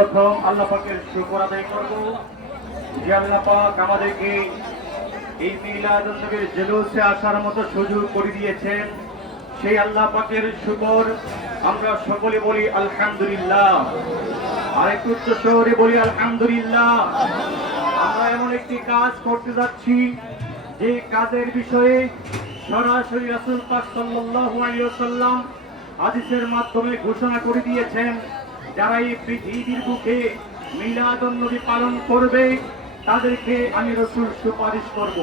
প্রথম আল্লাহ পাকের শুকর আদায় করব যে আল্লাহ পাক আমাদেরকে এই মিলাদুন নবীর জুলুসে আসার মতো সুযোগ করে দিয়েছেন। সেই আল্লাহ পাকের শুকর আমরা সকলে বলি আলহামদুলিল্লাহ। আর একটু উচ্চ স্বরে বলি আলহামদুলিল্লাহ। আমরা এমন একটি কাজ করতে যাচ্ছি যে কাজের বিষয়ে সরাসরি রাসূল পাক সাল্লাল্লাহু আলাইহি ওয়াসাল্লাম হাদিসের মাধ্যমে ঘোষণা করে দিয়েছেন, যারা এই পৃথিবীর বুকে মিলাদুন নবী পালন করবে তাদেরকে আমি রাসূল সুপারিশ করব।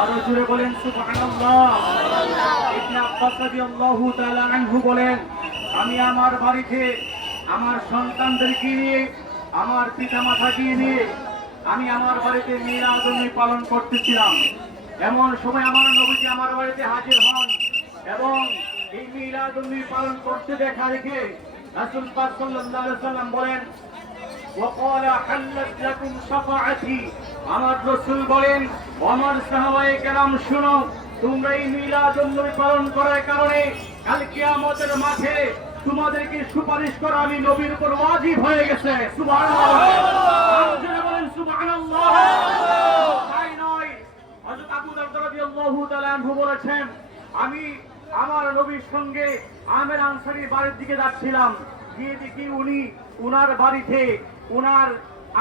আরো জোরে বলেন সুবহানাল্লাহ। ইবনে আব্বাস রাদিয়াল্লাহু তাআলা আনহু বলেন, আমি আমার বাড়িতে আমার সন্তানদেরকে নিয়ে, আমার পিতামাতাকে নিয়ে আমি আমার বাড়িতে মিলাদুন নবী পালন করতেছিলাম। এমন সময় আমার নবীজি আমার বাড়িতে হাজির হন এবং এই মিলাদুন নবী পালন করতে দেখা দেখে রাসূল পাক সাল্লাল্লাহু আলাইহি ওয়াসাল্লাম বলেন, ওয়াকাল হাল্লাত লাকুম শাফাআতি। আমার রাসূল বলেন, আমার সাহাবায়ে কেরাম শুনো, তোমরা এই মিলাদুন নবী পালন করার কারণে কাল কিয়ামতের মাঠে তোমাদেরকে সুপারিশ করা আমি নবীর উপর ওয়াজিব হয়ে গেছে। সুবহানাল্লাহ। আল্লাহ বলেন সুবহানাল্লাহ। তাই নয়, হযরত আবু দারদা রাদিয়াল্লাহু তাআলা আনহু বলেছেন, আমি আমার নবীর সঙ্গে আমের আনসারীর বাড়ির দিকে যাচ্ছিলাম, গিয়ে দেখি উনি উনার বাড়িতে উনার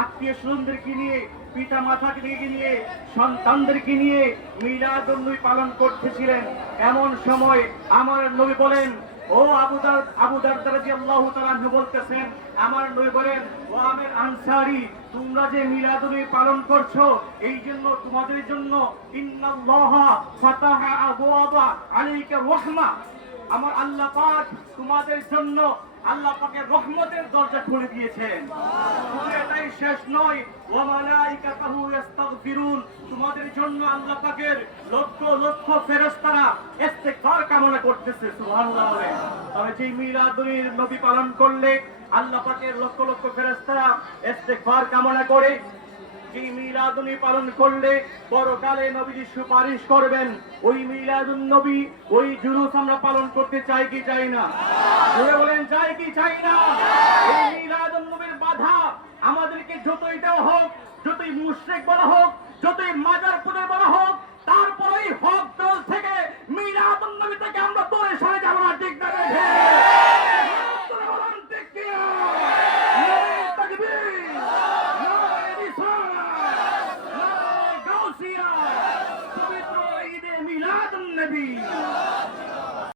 আত্মীয় স্বজনদেরকে নিয়ে, পিতা মাতাকে নিয়ে, সন্তানদেরকে নিয়ে মিলাদুন নবী পালন করতেছিলেন। এমন সময় আমার নবী বলেন, ও আবু দারদা রাদিয়াল্লাহু তাআলা আনহু বলতেছেন, আমার নবী বলেন, ও আমের আনসারী, তোমরা যে মিলাদুন নবী পালন করছো এই জন্য তোমাদের জন্য ইন্নাল্লাহা ফাতাহা আবওয়াবা আলাইকা রাহমা, আমার আল্লাহ পাক তোমাদের জন্য আল্লাহ পাকের রহমতের দরজা খুলে দিয়েছেন। শুধু এটাই শেষ নয়, ওয়া মালাইকাতুহু ইস্তাগফিরুন, তোমাদের জন্য আল্লাহ পাকের লক্ষ লক্ষ ফেরেশতারা ইস্তিগফার কামনা করতেছে। সুবহানাল্লাহ। তবে যে মিলাদুন নবী পালন করলে আল্লাহ পাকের লক্ষ লক্ষ ফেরেশতারা ইস্তিগফার কামনা করে, যে মিলাদুন নবী পালন করলে পরকালে নবীজি সুপারিশ করবেন, ওই মিলাদুন নবী, ওই জুলুস আমরা পালন করতে চাই কি চাই না? জোরে বলেন, চাই কি চাই না? এই মিলাদুন নবীর বাধা আমাদেরকে যতই দেওয়া হোক, যতই মুশরিক বলা হোক, যতই মাজার পূজা বলা হোক, তারপরেই হক